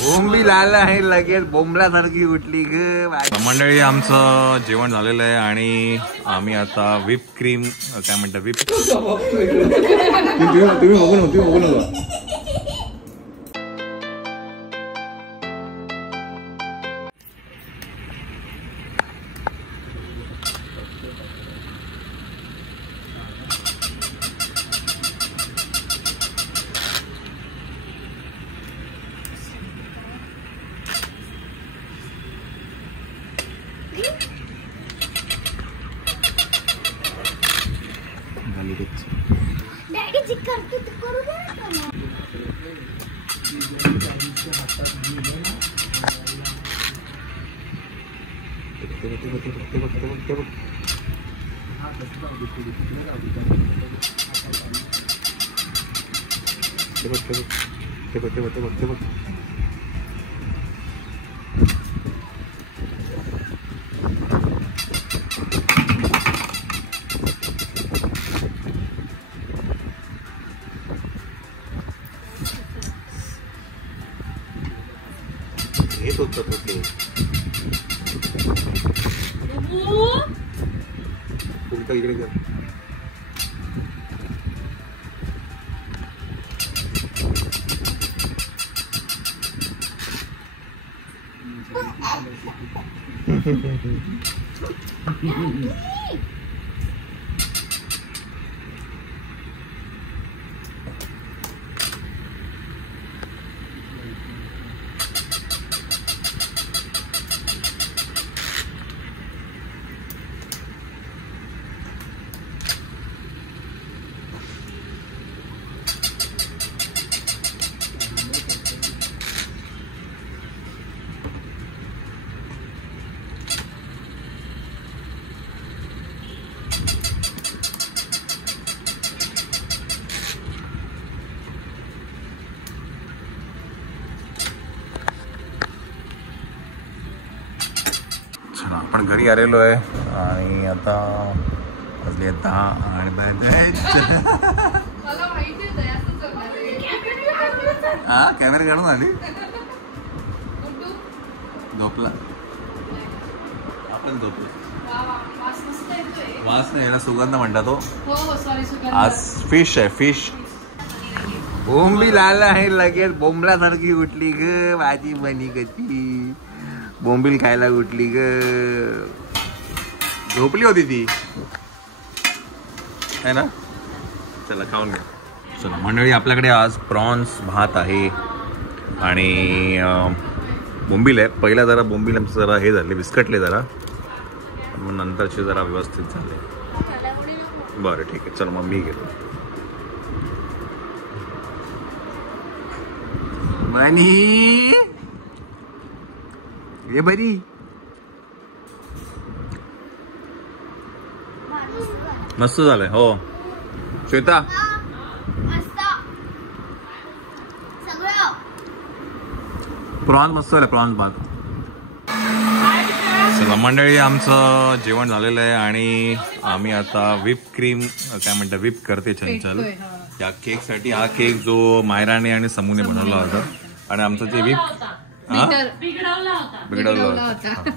बोंबी लाल आहे लगेच बोंबलासारखी उठली ग मंडळी. आमचं जेवण झालेलं आहे आणि आम्ही आता व्हिप क्रीम काय म्हणतात व्हिप तुम्ही बघू नका. डॅडी जी करते तू करू दे ना. हेच होतं ते उलटा इकडे कर. आपण घरी आलेलो आहे आणि आता वाजले 10 आणि हा कॅमेरा काढून आली झोपला आपण झोपलो. वास नाही याला सुगंध म्हणतात तो. आज फिश आहे फिश. बोंबी लाल आहे लगेच बोंबलासारखी उठली ग माझी बनी कशी बोंबील खायला उठली ग. झोपली होती ती है ना. चला खाऊन घ्या. चला मंडळी आपल्याकडे आज प्रॉन्स भात आहे आणि बोंबील आहे. पहिला जरा बोंबील आमचं जरा हे झाले विस्कटले जरा मग नंतरचे जरा व्यवस्थित झाले. बरं ठीक आहे चल मग मी घेतो. मनी ये बरी मस्त झालंय. हो श्वेता प्रॉन्स मस्त झालं प्रॉन्स भात. चला मंडळी आमचं जेवण झालेलं आहे आणि आम्ही आता व्हिप क्रीम काय म्हणतात व्हिप करते चंचल या केक साठी. हा केक जो मायराने आणि समूने बनवला होता आणि आमचं ते व्हिप बिघडवला होता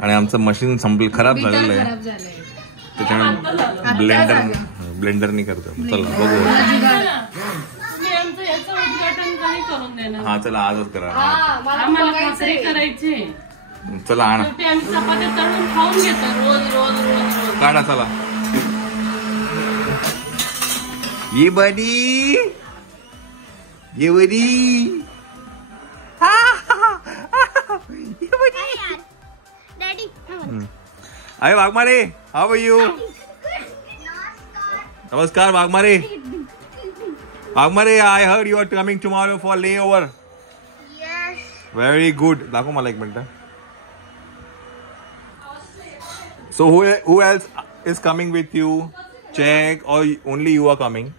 आणि आमचं मशीन संपलं खराब झालेलं आहे त्याच्यामुळे ब्लेंडरनी करतो. चला बघू. हा चला आजच करा. चला आणा काढा चला. ये बनी ये बनी अरे वाघमारे हाउ आर यू. नमस्कार Waghmare. Waghmare I heard you are coming tomorrow for layover. Very good. दाखव मला एक minute. So who else is coming with you? Check or only you are coming?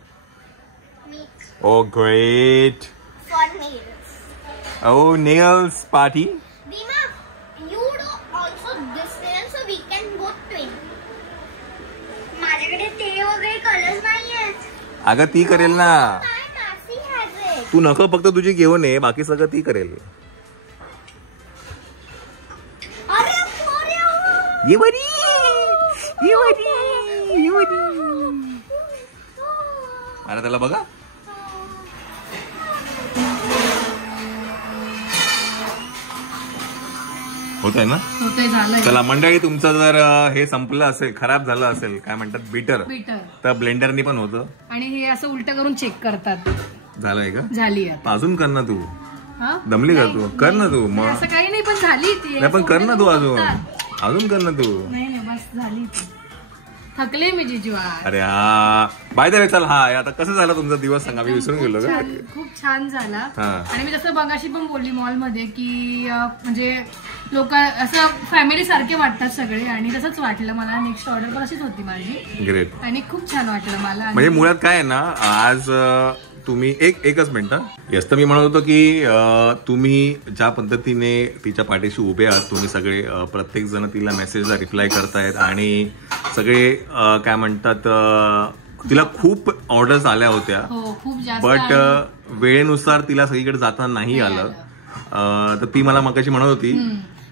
Me. Oh great. For nails. Oh nails party. Dima, you do also this nail so we can go twin. माझ्याकडे ते वगैरे colours नाहीयेत. अगं ती करेल ना. काय मासी तू नख फक्त तुझी घेऊन ये, बाकी सगळं ती करेल. ये बरी, ये बरी, ये बरी. अरे त्याला बघा. होत आहे ना. चला मंडळी, तुमचं जर हे संपलं असेल, खराब झालं असेल, काय म्हणतात बीटर, तर ब्लेंडरनी पण होतं. आणि हे असं उलट करून चेक करतात. झालंय का? झाली. अजून कर ना तू. दमली का तू? कर ना तू. मग असं काही नाही, पण झाली ती. नाही पण कर ना तू, अजून कर ना तू. नाही बस झाली ती. थकले मी जिजू. अरे हा, बाय द वे, चल. हा आता कसं झालं तुमचा दिवस सांगा, मी विसरून गेलो. खूप छान झाला. आणि मी जसं बघाशी पण बोलली मॉल मध्ये की म्हणजे लोक असं फॅमिली सारखे वाटतात सगळे, आणि तसंच वाटलं मला. नेक्स्ट ऑर्डर पण अशीच होती माझी. ग्रेट. आणि खूप छान वाटलं मला. म्हणजे मुळात काय आहे ना, आज तुम्ही एकच मिनिट. येस, तर मी म्हणत होतो की तुम्ही ज्या पद्धतीने तिच्या पाठीशी उभे आहात, तुम्ही सगळे प्रत्येक जण तिला मेसेजला रिप्लाय करतायत, आणि सगळे काय म्हणतात, तिला खूप ऑर्डर्स आल्या होत्या. खूप जास्त. बट वेळेनुसार तिला सगळीकडे जाता नाही आलं. तर ती मला मगाशी म्हणत होती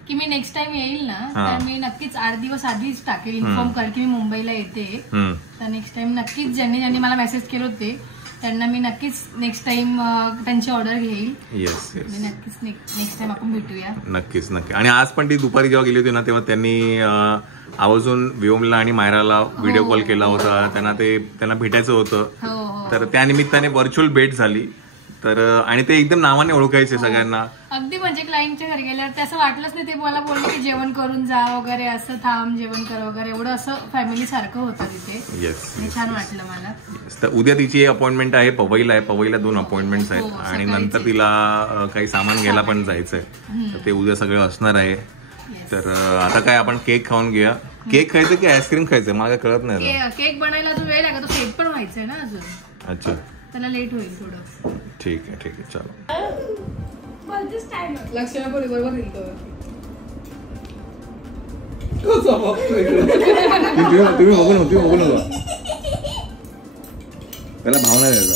की मी नेक्स्ट टाइम येईल ना, तर मी नक्कीच 8 दिवस आधीच टाकेल, इन्फॉर्म कर की मी मुंबईला येते. तर नेक्स्ट टाइम नक्कीच ज्यांनी मला मेसेज केले होते त्यांना मी नक्कीच नेक्स्ट टाइम त्यांची ऑर्डर घेईल. येस येस, नक्कीच नेक्स्ट टाइम आपण भेटूया. नक्कीच नक्की. आणि आज पण ती दुपारी जेव्हा गेली होती ना, तेव्हा त्यांनी आवर्जून व्योमला आणि मायराला व्हिडिओ कॉल केला होता. त्यांना भेटायचं होतं. तर त्या निमित्ताने व्हर्च्युअल भेट झाली. तर आणि ते एकदम नावाने ओळखायचे सगळ्यांना. अगदी म्हणजे क्लायंटच्या घरी गेल्यावर ते असं वाटलंच नाही. ते मला बोलले की जेवण करून जा वगैरे, असं थांब जेवण कर वगैरे, एवढं असं फॅमिली सारखं होतं तिथे. येस, छान वाटलं मला. तर उद्या तिची अपॉइंटमेंट आहे पवईला. पवईला 2 अपॉइंटमेंट्स आहेत. आणि नंतर तिला काही सामान घ्यायला पण जायचंय. तर ते उद्या सगळं असणार आहे. तर आता काय, आपण केक खाऊन घेऊया. केक खायचं की आईस्क्रीम खायचं मला कळत नाही. केक बनायला अजून वेळ लागतो, सेट पण व्हायचंय ना अजून. अच्छा, त्याला लेट होईल थोडं. ठीक आहे चलो. लक्ष्मीपुरी बरोबर येईल तो. तुम्ही बघू नका. त्याला भावना द्यायचा.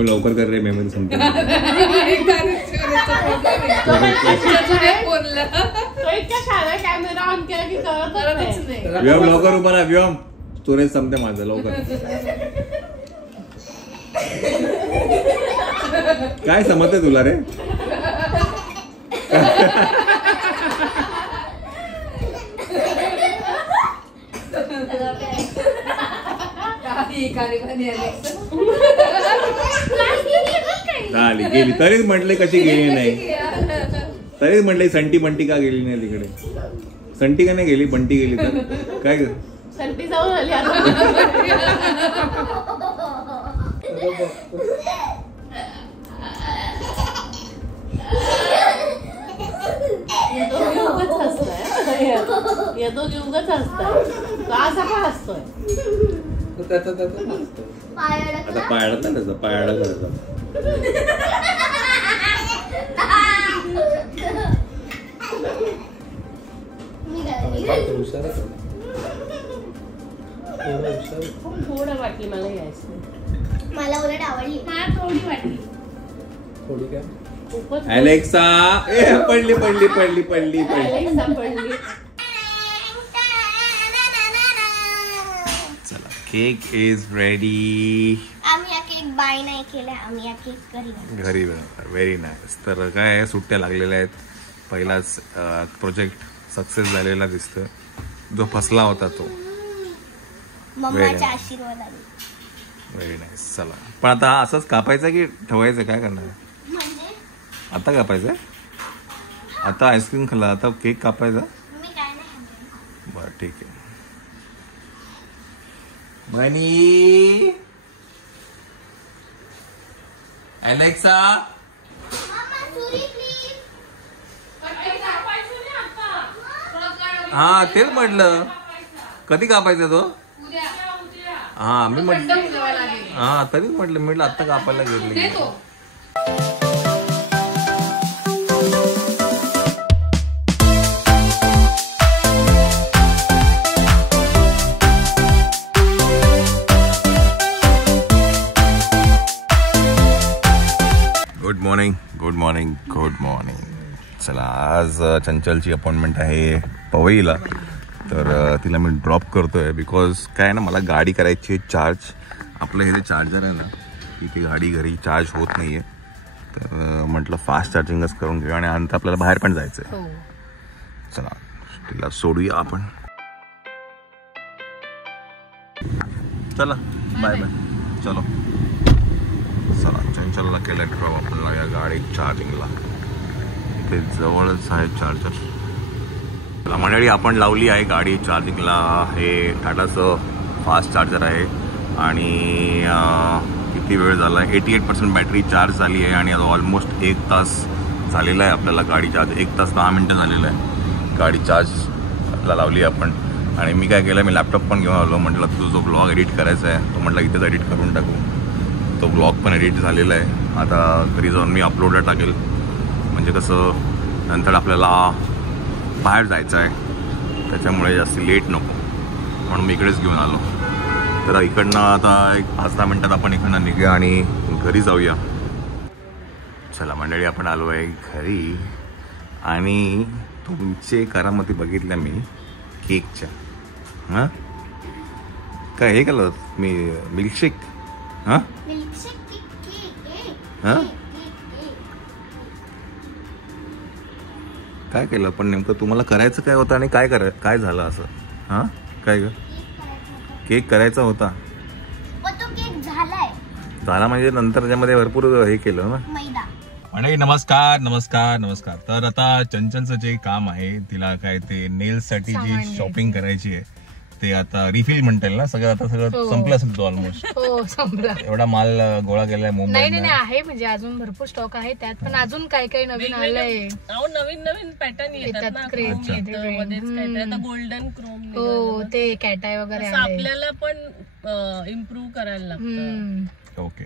लवकर कर रे, मेमरी संपते. व्योम लवकर उभा राहा. व्योम, स्टोरेज संपते माझं, लवकर. काय समजते तुला रे? गेली तरीच म्हटले कशी गेली नाही. तरीच म्हटले संटी बंटी का गेली नाही तिकडे. संटी का नाही गेली, बंटी गेली. तर काय ग, संटी जाऊन आली. येतो की उगाच हसताय. असा का हसतोय? आता पाय अडकला त्याचा, पाय अडकला त्याचा. थोडं वाटली मला यायचं. मला उलट आवडली. थोडी वाटली. थोडी काय? अलेक्सा, पडली. चला, केक इज रेडी. आम्ही हा केक बाय नाही केला, आम्ही हा केक घरी बनवणार. Very nice. तर काय, सुट्ट्या लागलेल्या आहेत. पहिलाच प्रोजेक्ट सक्सेस झालेला दिसतोय. जो फसला होता तो. मम्माच्या आशीर्वादाने. Very nice. चला, पण आता असंच कापायचं की ठेवायचं, काय करणार? आता कापायचं? आता आईस्क्रीम खाल्ला, आता केक कापायचा? बरं, ठीक आहे. बनी, अलेक्सा, हा तेच म्हटलं. कधी कापायचा तो? हा मी म्हटलं, हा तरीच म्हटलं आता कापायला गेले. Good morning good morning good morning. चला आज चंचलची अपॉइंटमेंट आहे पवईला, तर तिला मी ड्रॉप करतोय बिकॉज काय ना मला गाडी करायची आहे चार्ज. आपलं हे जे चार्जर आहे ना की ती गाडी घरी चार्ज होत नाही आहे, तर म्हटलं फास्ट चार्जिंगच करून घेऊ आणि नंतर आपल्याला बाहेर पण जायचं आहे. चला तिला सोडूया आपण. चला बाय बाय. चलो चला चंचलला केलं ड्रॉप आपण या गाडी चार्जिंगला. इथे जवळच आहे चार्जर. मंडळी आपण लावली आहे गाडी चार्जिंगला. हे टाटाचं फास्ट चार्जर आहे आणि किती वेळ झाला 88% बॅटरी चार्ज झाली आहे आणि आता ऑलमोस्ट 1 तास झालेला आहे आपल्याला गाडी चार्ज. 1 तास 10 मिनटं झालेलं आहे गाडी चार्जला लावली आपण. आणि मी काय केलं, मी लॅपटॉप पण घेऊन आलो. म्हटलं तुझा जो ब्लॉग एडिट करायचा आहे तो म्हटलं इथेच एडिट करून टाकू. तो ब्लॉग पण एडिट झालेला आहे. आता घरी जाऊन मी अपलोडला टाकेल, म्हणजे कसं नंतर आपल्याला बाहेर जायचं आहे त्याच्यामुळे जास्त लेट नको म्हणून मी इकडेच घेऊन आलो. तर इकडनं आता एक 5-10 मिनटात आपण इकडनं निघूया आणि घरी जाऊया. चला मंडळी आपण आलो आहे घरी आणि तुमचे करामती बघितल्या मी केकच्या. हां काय हे केलं मी मिल्कशेक. हां हां काय केलं पण नेमकं तुम्हाला करायचं काय होतं आणि काय झालं असं. हां काय ग केक करायचा होता झाला म्हणजे नंतर त्याच्यामध्ये भरपूर हे केलं ना. आणि नमस्कार नमस्कार नमस्कार. तर आता चंचलचं जे काम आहे तिला काय ते नेल्ससाठी जी शॉपिंग करायची आहे ते आता रिफिल म्हणता येईल ना. सगळं आता सगळं संपलं असेल तो ऑलमोस्ट. हो संपला. एवढा माल गोळा केलाय मुंबईत. नाही आहे म्हणजे अजून भरपूर स्टॉक आहे त्यात, पण अजून काय काय नवीन आलंय. नवीन नवीन पॅटर्न येतात ना. गोल्डन क्रोम हो ते कॅटाय वगैरे आपल्याला पण इम्प्रूव्ह करायला लागतं. ओके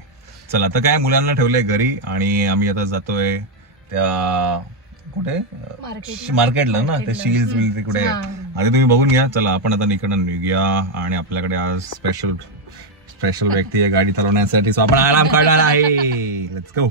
चला आता काय मुलांना ठेवलंय घरी आणि आम्ही आता जातोय त्या कुठे मार्केटला ना ते शील्स बिल तिकडे. आधी तुम्ही बघून घ्या. चला आपण आता इकडनं निघूया आणि आपल्याकडे आज स्पेशल व्यक्ती आहे गाडी चालवण्यासाठी, सो आपण आराम करणार आहे. Let's go.